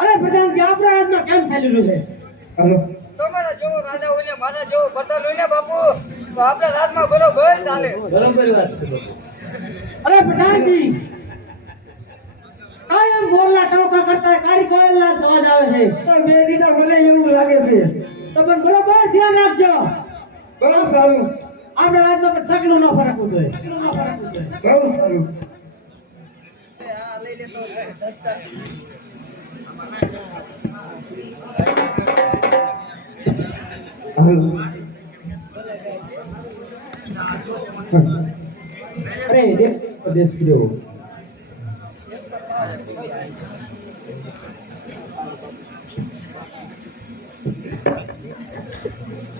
અરે પ્રધાન કે આપણા હાથમાં કેમ ચાલી. ભય ચાલે અરે પ્રધાનજી કાયમ મોરના ટોકા કરતા કારી કોયલના અવાજ આવે છે. બે દીધા મને એવું લાગે છે. તો પણ બરોબર ધ્યાન રાખજો. બહુ સારું. આપણે આજનો પણ ચકલું ન ફરકવું જોઈએ. ચકલું ન સારું. અરે દેશ દેશ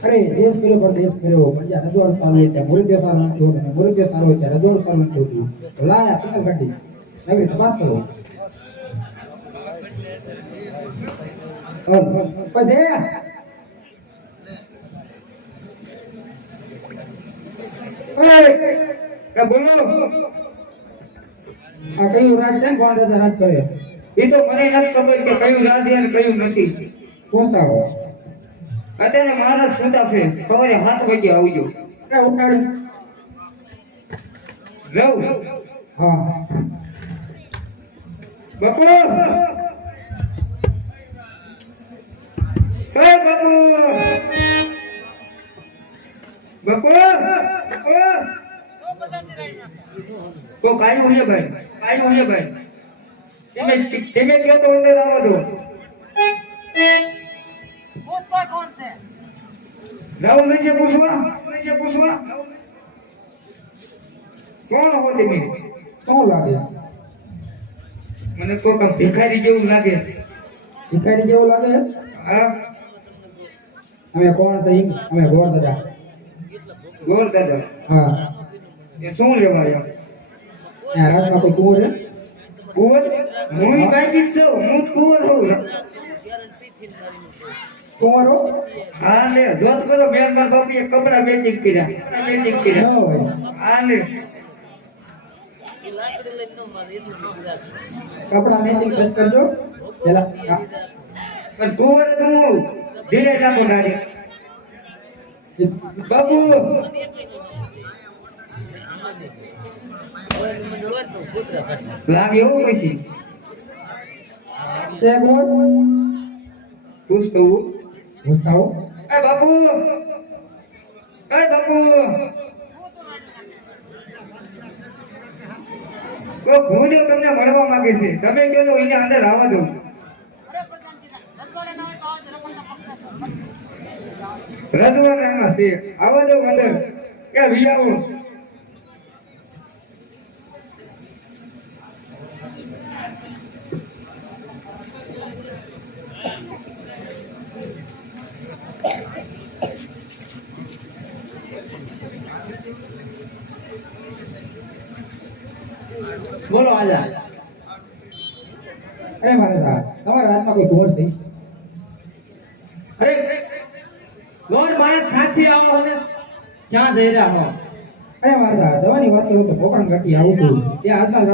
3, 4, 5, 6, 10, 11, 12, 13, 14, 16, 17, 18, 19, 17, 18, 19, 12, 13, 14, 15, 16, 17, 18, 19, 12, 13, 14, 15, 16, 17, 18, 19, 12, 13, 14, 15, 16, 17, 18, 19, 12, 13, 14, 15, 16, 17, 18, 19, 12, 13, 14, 15, 16, 17, અત્યારે મહારાજ સુતા છે. સવારે સાત વાગે આવજો. જવું હા. કાયું હોય ભાઈ. કાયું હોય ભાઈ. તમે તમે કેતો અંદર આવો દો પૂછતો કોણ છે? જાઉં નીચે પૂછવા નીચે પૂછવા. કોણ હો તમે કોણ લાગે? મને કોક ભિખારી જેવું લાગે. ભિખારી જેવું લાગે? હા. અમે કોણ થઈ અમે ગોળ દાદા. ગોળ દાદા? હા. એ શું લેવા આવ્યા રાતમાં કોઈ કુંવર કુંવર? હું બાકી છું. હું કુંવર હોઉં. કોરો હા લે જોત કરો બેનમાં બાપી કપડા મેચિંગ કર્યા. મેચિંગ કર્યા. હા લે કપડા મેચિંગ ફેસ કરજો. પેલા પણ કોર તું ધીરે લાગો ગાડી બાબુ લાગે એવું પછી સેગોડ પૂછ પૂછતા એ બાપુ. એ બાપુ. તો ભૂદેવ તમને મળવા માંગે છે. તમે કે કેનો એને અંદર આવવા દો. રજવાડામાં છે. આવવા દો અંદર. કે વિયાવું. જ્યાંથી આવો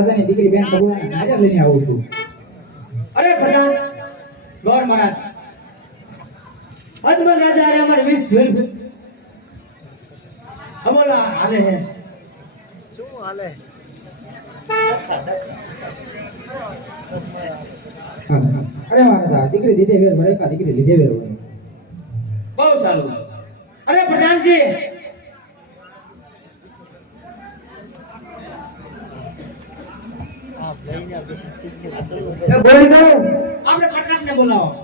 અને દીકરી બેન શું હાલે? અરે દીકરી લીધે વેર ભરે દીકરી લીધે વેર બહુ સારું. અરે પ્રધાનજી. આપણે પ્રતાપ ને બોલાવો.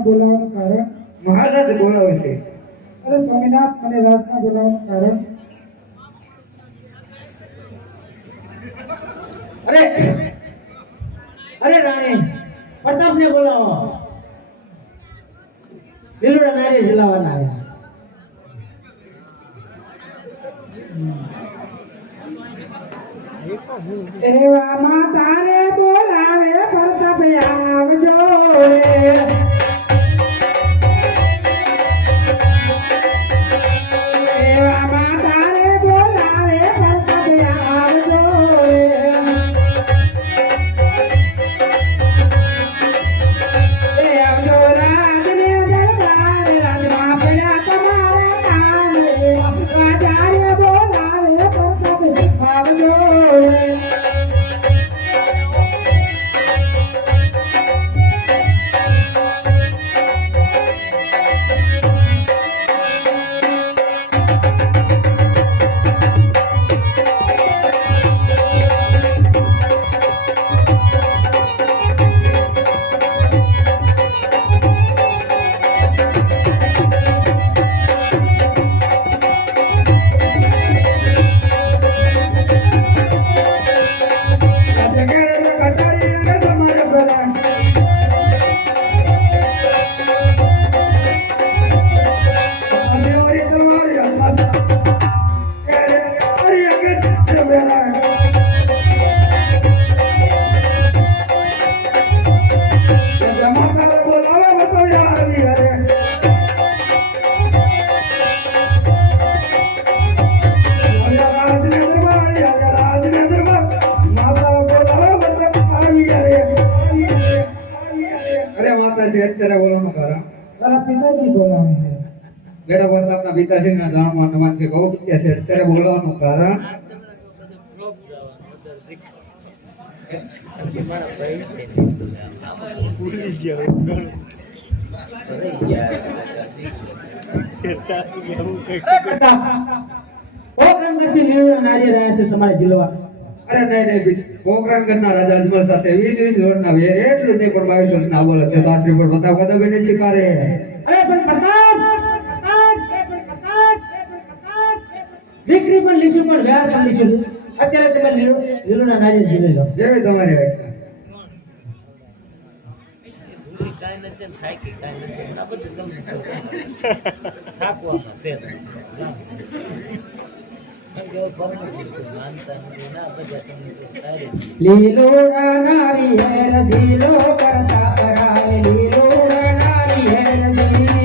રાજમાં બોલાવવાનું કારણ, મહારાજ બોલાવે છે. અરે સ્વામિનાથ, મને રાજમાં બોલાવવાનું કારણ. અરે અરે રાણી, પ્રતાપને બોલાવો. લીલુડા નારી ઝીલાવાના આવ્યા. એવામાં તારે બોલાવે, પ્રતાપ આવજો રે. આવજો રે માતાજી અત્યારે બોલવાનું કારણ તારા પિતાજી બોલાવે છે. બેટા પ્રતાપના પિતાશ્રીના જાણવા અનુમાન છે કહું કે છે અત્યારે બોલવાનું કારણ? નારી રહ્યા છે તમારે ઝીલવા અરે નહીં નહીં પોખરણ કરનાર રાજા અજમલ સાથે વીસ વીસ વર્ષના વેર એટલું નહીં પણ બાવીસ વર્ષના બોલે છે શાસ્ત્રી પણ પર પ્રતાપ કદા બેને સ્વીકારે અરે પણ પ્રતાપ પ્રતાપ, એ પણ પ્રતાપ, એ પણ પ્રતાપ. દીકરી પણ લીશું પણ વ્યાર પણ લીશું અત્યારે તમે લીલો લીલુડા નાજે ઝીલી લો જેવી તમારી. કાંઈ નથી થાય કે કાંઈ નથી આ બધું તમને થાકવામાં છે તો નારી હે લીલો કરતા પરાય લીલો નારી હે ઝીલો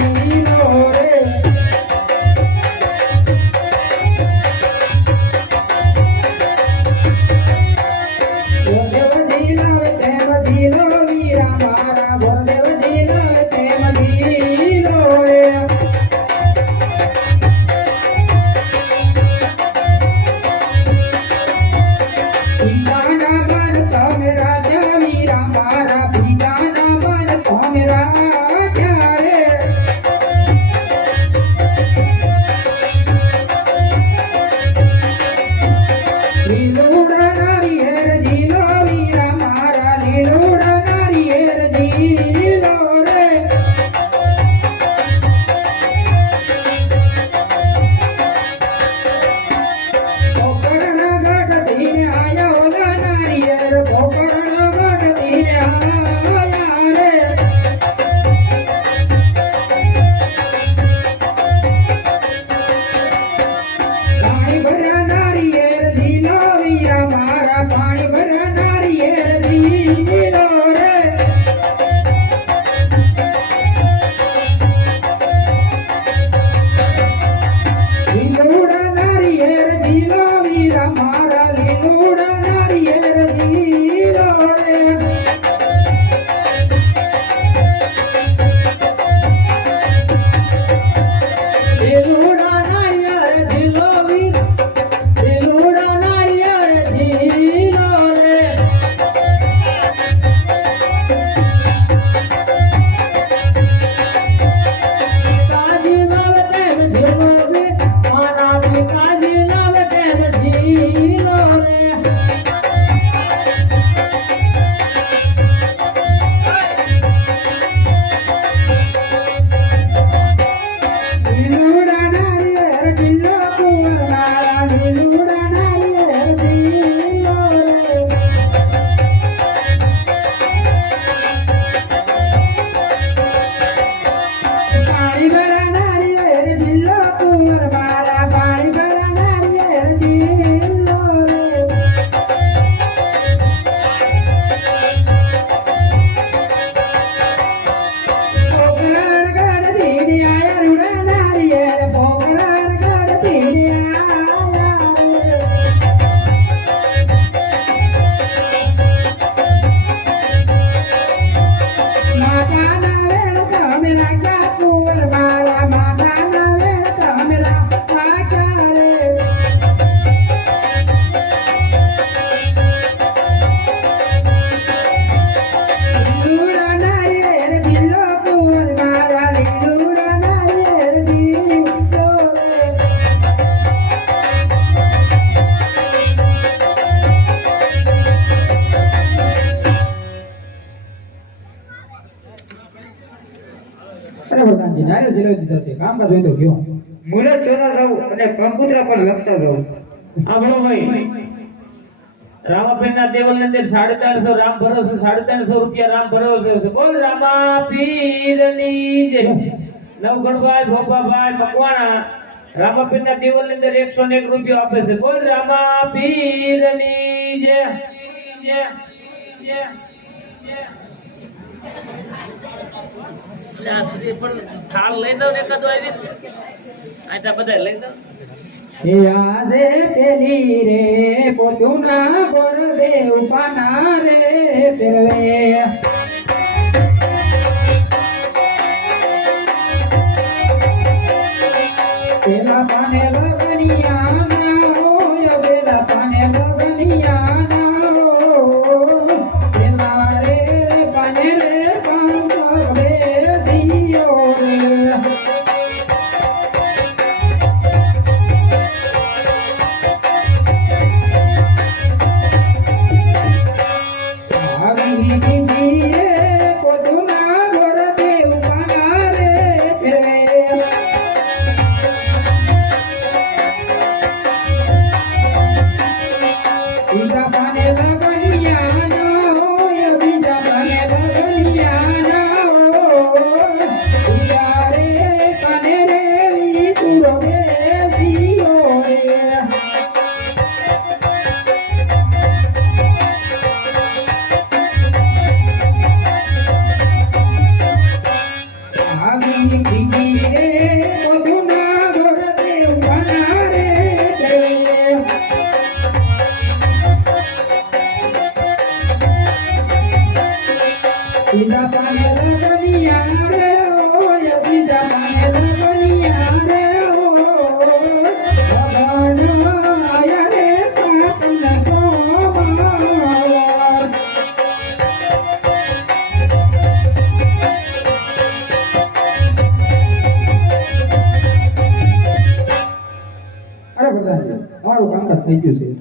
અરે નારે દીધા છે. કામકાજ હોય તો ગયો મુરત જોતા રહું અને કમ્પ્યુટર પર લખતા રહું. હા ભણો ભાઈ. ના દેવલ ને અંદર સાડે ત્રણસો રામ ભરોસે સાડે ત્રણસો રૂપિયા રામ ભરો છે. બોલ રામા ની જય નવગણભાઈ ભોપાભાઈ મકવાણા રામાપીર ના દેવલની અંદર એકસો ને એક રૂપિયો આપે છે. બોલ રામા ની જય જય જય જય આ પણ થાળ લઈ દઉં ને એકાદ આવી ત્યાં બધા લઈ દઉં. યાદે પેલી રે પોતુના ગુરુદેવ પાના રે ફેરવે. અમારું કામકાજ